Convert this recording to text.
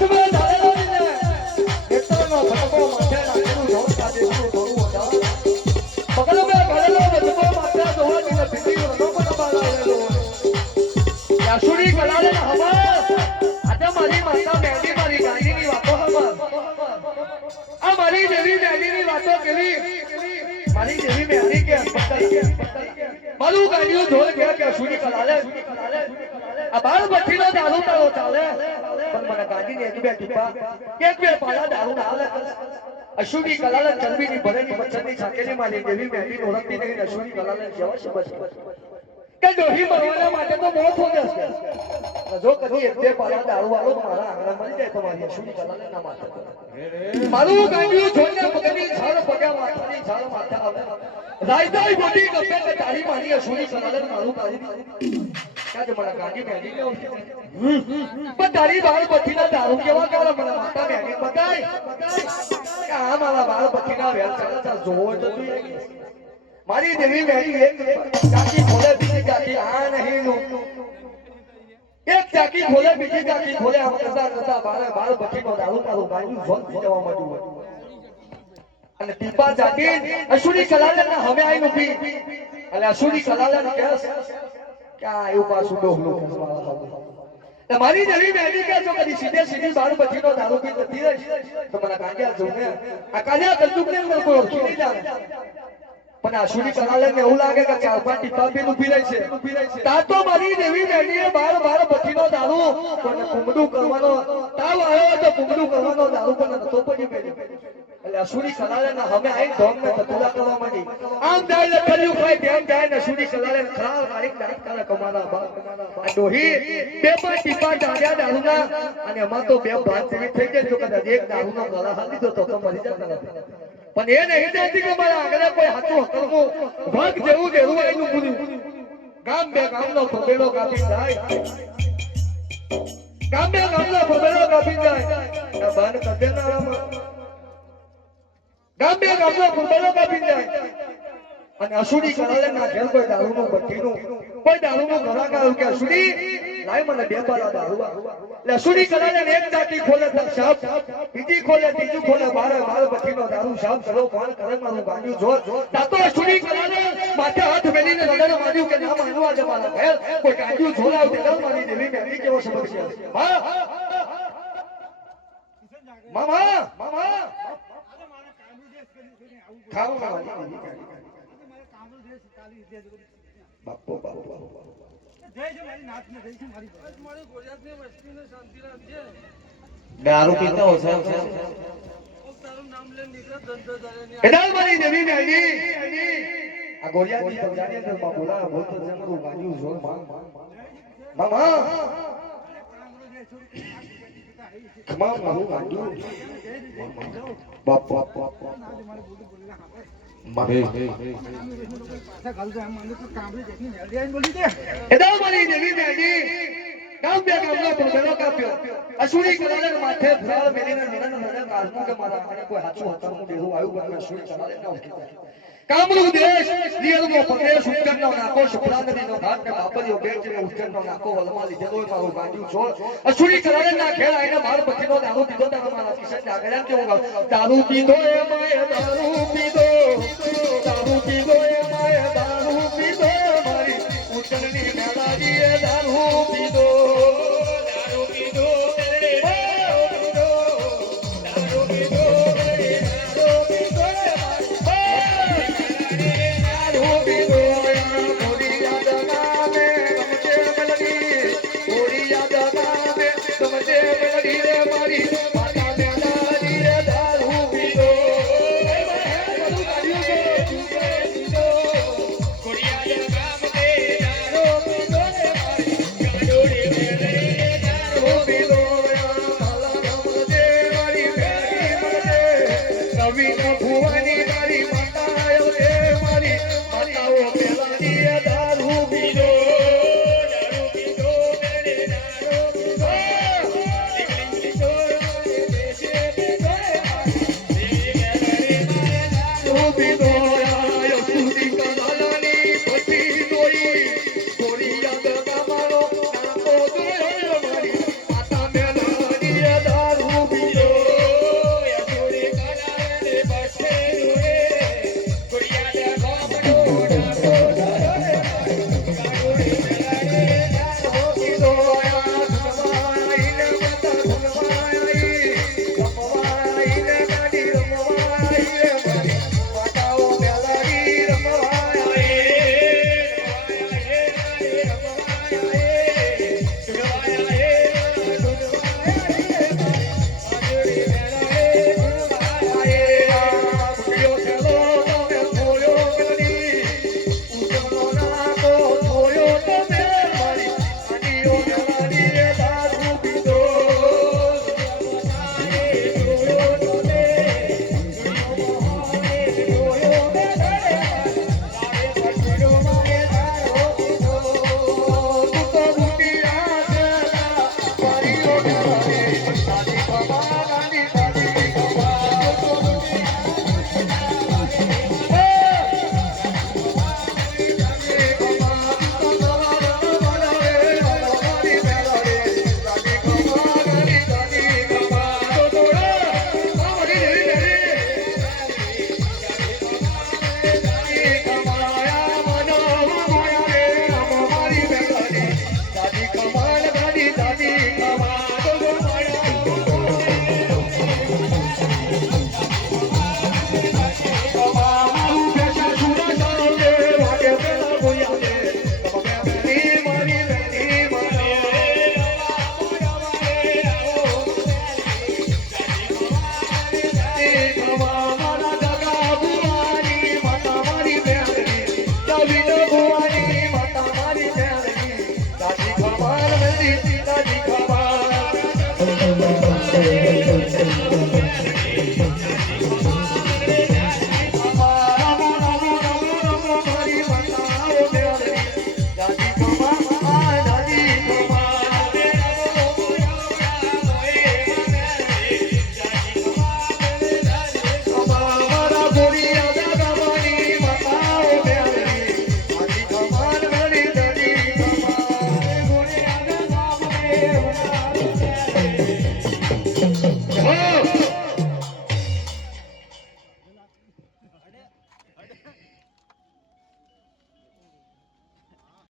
હાથમાં ધારેલો ને એટલાનો ભટકો માથે નાખેલું જોર કાઢે થોડું હોતા પકડો મે ઘરેલો ભટકો માથે જોવા ને પીડી રોકો ન બાળાયેલો યાસુરી કલાલે હવા આજે મારી માતા મેડી મારી ગાડીની વાતો હવા આ મારી દેવી મેડીની વાતો કેવી મારી દેવી મેડી કે મારું ગાડીઓ ઢોલ કે સુની કલાલે આ બાર બઠીનો દારૂ તારો ચાલે પણ મને ગાડીને એક બે ટીપા એક બે પાલા દારૂ ના હાલે અશુની કલાલે ચરબીની ભરેલી મચ્છરની છાકેલી મારી દેવી મેડી ઓળખતી નહીં અશુની કલાલે જેવા શબ્દ કે ડોહી મરવાના માટે તો મોત હો જશે જો કદી એક બે પાલા દારૂ વાળો મારા આંગણા મરી જાય તો મારી અશુની કલાલે ના માથે મારું ગાડીઓ છોડને પગની છાળ પગ્યા માથાની છાળ માથા આવે રાયદાઈ બોડી ગમે કે તારી મારી અશુની કલાલે મારું કાઢી ક્યાં મને ગાડી મેડી કેવું પણ તારી બાળ બચીના દારૂ કેવા કાળા મને માતા મેડી બતાય કે આ મારા બાળ બચીના વેલ ચાલતા જોવો તો મારી દેવી મેડી એક ચાકી ખોલે બીજી ચાકી આ નહીં નું એક ચાકી ખોલે બીજી ચાકી ખોલે આમ કરતા કરતા બાળ બચીનો દારૂ તારું ગાડી જોન થઈ જવા માંડ્યું અને ટીપા ચાકી અશુરી કલાલે ના હવે આઈ ઊભી અને અશુરી કલાલે ને કહે ક્યાં આવ્યું પાછું ડોહલું તમારી દેવી મેડી કે જો કદી સીધે સીધી બાર બચીનો દારૂ પી જતી રહી તો મને કાંગ્યા જો ને આ કાંગ્યા કંદુક ને અંદર કોઈ ઓળખી નહીં જાણે પણ આ સુરી કલાલે ને એવું લાગે કે ચાર પાંચ ટીપા પીને ઊભી રહી છે તા તો મારી દેવી મેડીએ બાર બચીનો દારૂ પણ કુમડું કરવાનો તાવ આવ્યો તો કુમડું કરવાનો દારૂ પણ નતો પડી મેડી એટલે અશુરી કલાલે ના હવે આઈ ધોમ ને તતુલા કરવા માંડી આમ જાય કર્યું ખાય ધ્યાન જાય ને અશુરી કલાલે ખરાલ ગાડી ગાડી કરે કમાલા બા આ ડોહી બે પાંચ ટીપા ડાળ્યા દારૂના અને એમાં તો બે ભાત જેવી થઈ જાય જો કદાચ એક દારૂનો ગળા હાલી દો તો મરી જતા પણ એ નહીં જાણતી કે મારા આગળ કોઈ હાથું હકરમું ભગ જેવું જેવું એનું પૂરું ગામ બે ગામનો ફબેલો કાપી જાય ગામ બે ગામનો ફબેલો કાપી જાય આ બાન કદે ના આરામ ગામ બે ગામનો ફબેલો કાપી જાય અને અશુરી કલાલે ના ઘેર કોઈ દારૂનું બઠ્ઠીનું કોઈ દારૂનું ઘરાકા કે અશુરી લાય મને બે પાલા દારૂ એટલે અશુરી કલાલે એક ચાકી ખોલે તો સાપ બીજી ખોલે ત્રીજું ખોલે બાર બઠ્ઠીનો દારૂ સાપ સરો પાન કરે મારું ગાંડ્યું જોર તાતો અશુરી કલાલે માથે હાથ મેલીને રડે માર્યું કે ના માનવા આજે મારા ઘેર કોઈ ગાંડ્યું જોર આવતી કર મારી દેવી મેરી કેવો સમજ છે મામા મામા ખાવ બાપો બાપો દારૂ પીતા હો સાહેબ તારું નામ લે નીકળે ધંધો એડાલ મારી દેવી મેડી આ ગોરિયાની સમજાની અંદર માં બોલા બોલ તો જમરું ગાડ્યું જોર મામા તમામ મારું ગાડ્યું બાપો બાપો અશુરી કલાલે માથે ફરાળ મેલીને નડન કાઢું કે મારા આને કોઈ હાચું હતરનું દેવું આવ્યું પણ અશુરી કલાલે ન ઉઠી કામરૂ દેશ નિયલનો પ્રદેશ ઉત્તરનો નાકો શુક્લાનદીનો ઘાટ ને બાપરીઓ બેટ ને ઉત્તરનો નાકો વલમાં લીધેલો મારું ગાંડ્યું છોડ અશુરી કલાલે ના ખેલ આઈને માર પછીનો દારૂ પીધો તો મારા કિશન જાગર્યા કે હું દારૂ પીધો એ માય દારૂ પીધો દારૂ પીધો એ માય દારૂ પીધો મારી ઉત્તરની મેળાજીએ દારૂ પીધો દારૂ પીધો Thank you.